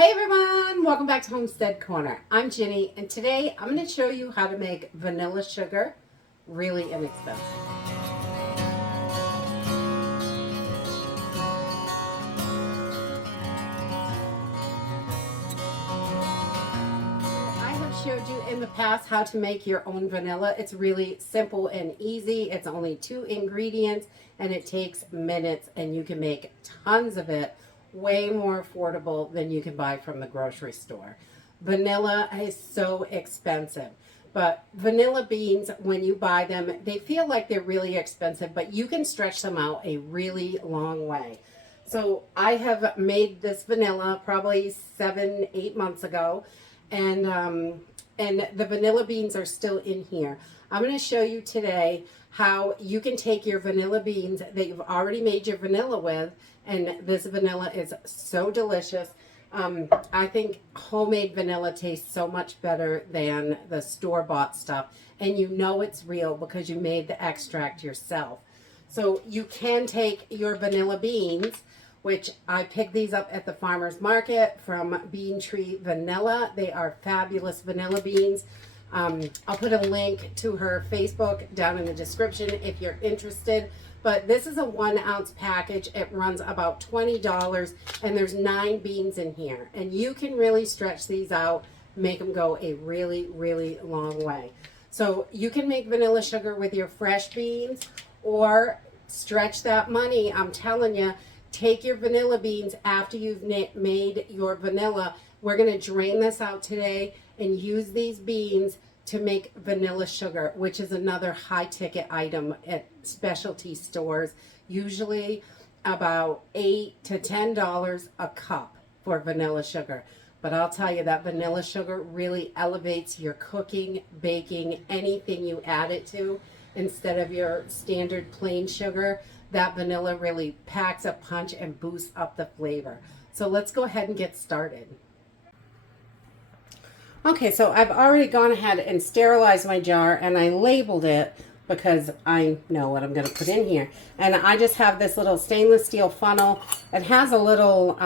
Hey everyone, welcome back to Homestead Corner. I'm Ginny, and today I'm going to show you how to make vanilla sugar really inexpensive. I have showed you in the past how to make your own vanilla. It's really simple and easy. It's only 2 ingredients and it takes minutes, and you can make tons of it way more affordable than you can buy from the grocery store. Vanilla is so expensive, but vanilla beans, when you buy them, they feel like they're really expensive, but you can stretch them out a really long way. So I have made this vanilla probably 7-8 months ago, and the vanilla beans are still in here. I'm going to show you today how you can take your vanilla beans that you've already made your vanilla with, and this vanilla is so delicious. I think homemade vanilla tastes so much better than the store-bought stuff, and you know it's real because you made the extract yourself. So you can take your vanilla beans, which I picked these up at the farmer's market from Pantry Vanilla. They are fabulous vanilla beans. I'll put a link to her Facebook down in the description if you're interested. But this is a 1 ounce package. It runs about $20, and there's 9 beans in here. And you can really stretch these out, make them go a really, really long way. So you can make vanilla sugar with your fresh beans or stretch that money. I'm telling you, take your vanilla beans after you've made your vanilla. We're going to drain this out today and use these beans to make vanilla sugar, which is another high ticket item at specialty stores, usually about $8 to $10 a cup for vanilla sugar. But I'll tell you, that vanilla sugar really elevates your cooking, baking, anything you add it to. Instead of your standard plain sugar, that vanilla really packs a punch and boosts up the flavor. So let's go ahead and get started. Okay, so I've already gone ahead and sterilized my jar, and I labeled it because I know what I'm going to put in here. And I just have this little stainless steel funnel. It has a little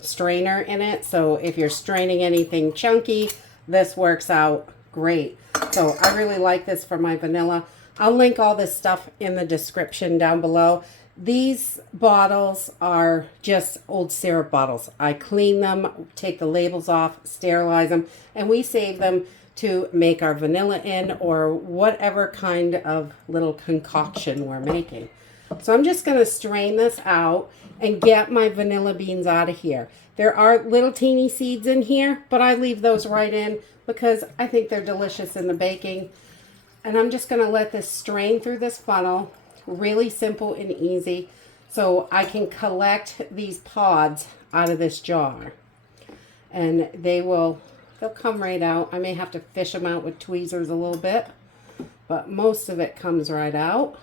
strainer in it, so if you're straining anything chunky, this works out great. So I really like this for my vanilla. I'll link all this stuff in the description down below. These bottles are just old syrup bottles. I clean them, take the labels off, sterilize them, and we save them to make our vanilla in or whatever kind of little concoction we're making. So I'm just going to strain this out and get my vanilla beans out of here. There are little teeny seeds in here, but I leave those right in because I think they're delicious in the baking. And I'm just going to let this strain through this funnel. Really simple and easy, so I can collect these pods out of this jar, and they'll come right out. I may have to fish them out with tweezers a little bit, but most of it comes right out.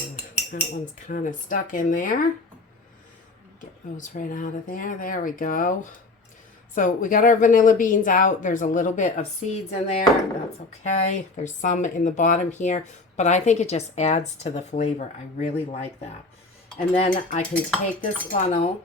And that one's kind of stuck in there. Get those right out of there. There we go. So we got our vanilla beans out. There's a little bit of seeds in there. That's okay. There's some in the bottom here, but I think it just adds to the flavor. I really like that. And then I can take this funnel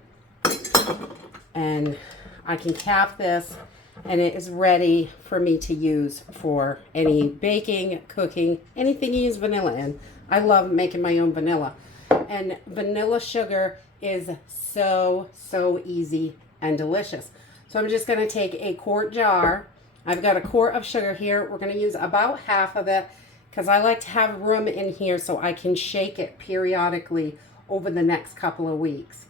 and I can cap this, and it is ready for me to use for any baking, cooking, anything you use vanilla in. I love making my own vanilla. And vanilla sugar is so, so easy and delicious. So I'm just going to take a quart jar. I've got a quart of sugar here. We're going to use about half of it because I like to have room in here so I can shake it periodically over the next couple of weeks.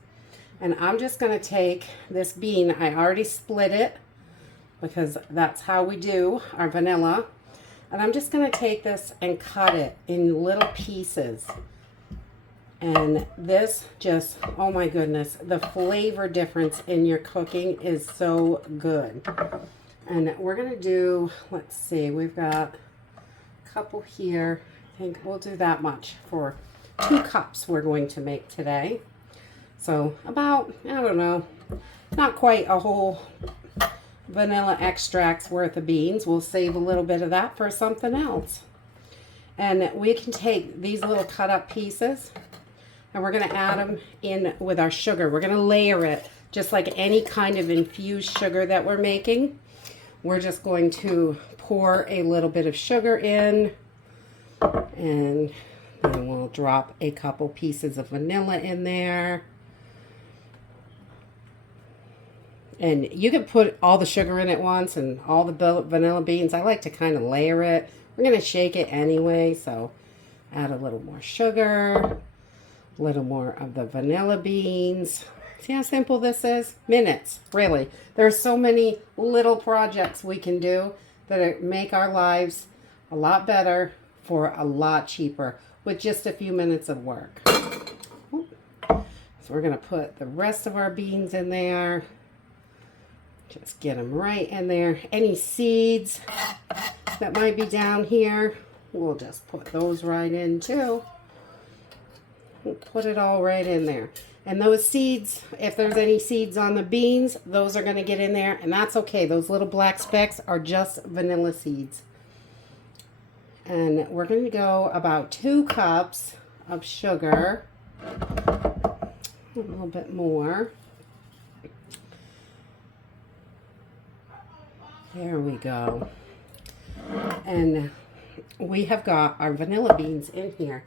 And I'm just going to take this bean. I already split it because that's how we do our vanilla. And I'm just going to take this and cut it in little pieces. And this just, oh my goodness, the flavor difference in your cooking is so good. And we're going to do, let's see, we've got a couple here. I think we'll do that much for 2 cups we're going to make today. So about, I don't know, not quite a whole vanilla extract's worth of beans. We'll save a little bit of that for something else. And we can take these little cut up pieces, and we're going to add them in with our sugar. We're going to layer it just like any kind of infused sugar that we're making. We're just going to pour a little bit of sugar in, and then we'll drop a couple pieces of vanilla in there. And you can put all the sugar in at once and all the vanilla beans. I like to kind of layer it. We're going to shake it anyway, so add a little more sugar, a little more of the vanilla beans. See how simple this is? Minutes, really. There's so many little projects we can do that make our lives a lot better for a lot cheaper with just a few minutes of work. So we're going to put the rest of our beans in there. Just get them right in there. Any seeds that might be down here, we'll just put those right in too. We'll put it all right in there. And those seeds, if there's any seeds on the beans, those are going to get in there, and that's okay. Those little black specks are just vanilla seeds. And we're going to go about 2 cups of sugar, a little bit more. There we go. And we have got our vanilla beans in here.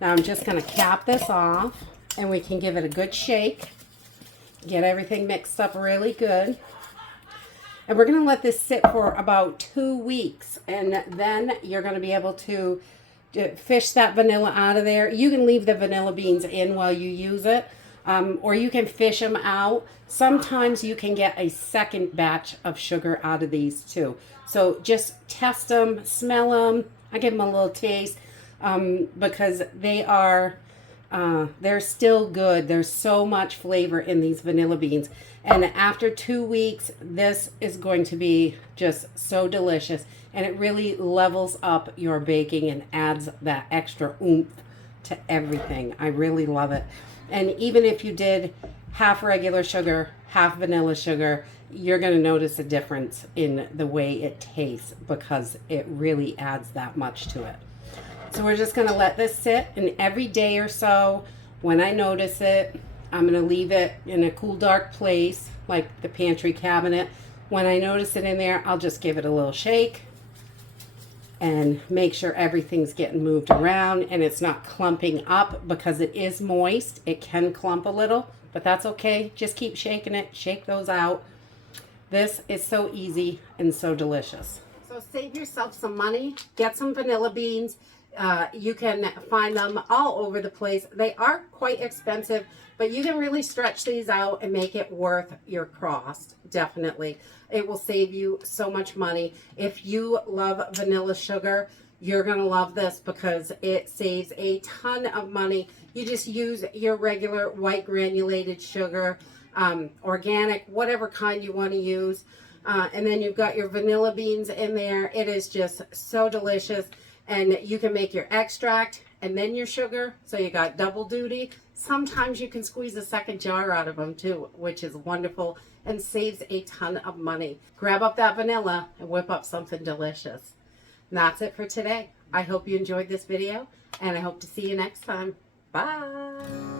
Now I'm just going to cap this off, and we can give it a good shake. Get everything mixed up really good. And we're going to let this sit for about 2 weeks. And then you're going to be able to fish that vanilla out of there. You can leave the vanilla beans in while you use it. Or you can fish them out. Sometimes you can get a second batch of sugar out of these too. So just test them, smell them. I give them a little taste because they are, they're still good. There's so much flavor in these vanilla beans. And after 2 weeks, this is going to be just so delicious. And it really levels up your baking and adds that extra oomph to everything. I really love it. And even if you did half regular sugar, half vanilla sugar, you're going to notice a difference in the way it tastes because it really adds that much to it. So we're just going to let this sit, and every day or so, when I notice it, I'm going to leave it in a cool, dark place, like the pantry cabinet. When I notice it in there, I'll just give it a little shake and make sure everything's getting moved around and it's not clumping up, because it is moist. It can clump a little, but that's okay. Just keep shaking it, shake those out. This is so easy and so delicious. So save yourself some money, get some vanilla beans. You can find them all over the place. They are quite expensive, but you can really stretch these out and make it worth your cost. Definitely. It will save you so much money. If you love vanilla sugar, you're going to love this because it saves a ton of money. You just use your regular white granulated sugar, organic, whatever kind you want to use. And then you've got your vanilla beans in there. It is just so delicious. And you can make your extract and then your sugar, so you got double duty. Sometimes you can squeeze a second jar out of them too, which is wonderful and saves a ton of money. Grab up that vanilla and whip up something delicious. And that's it for today. I hope you enjoyed this video, and I hope to see you next time. Bye.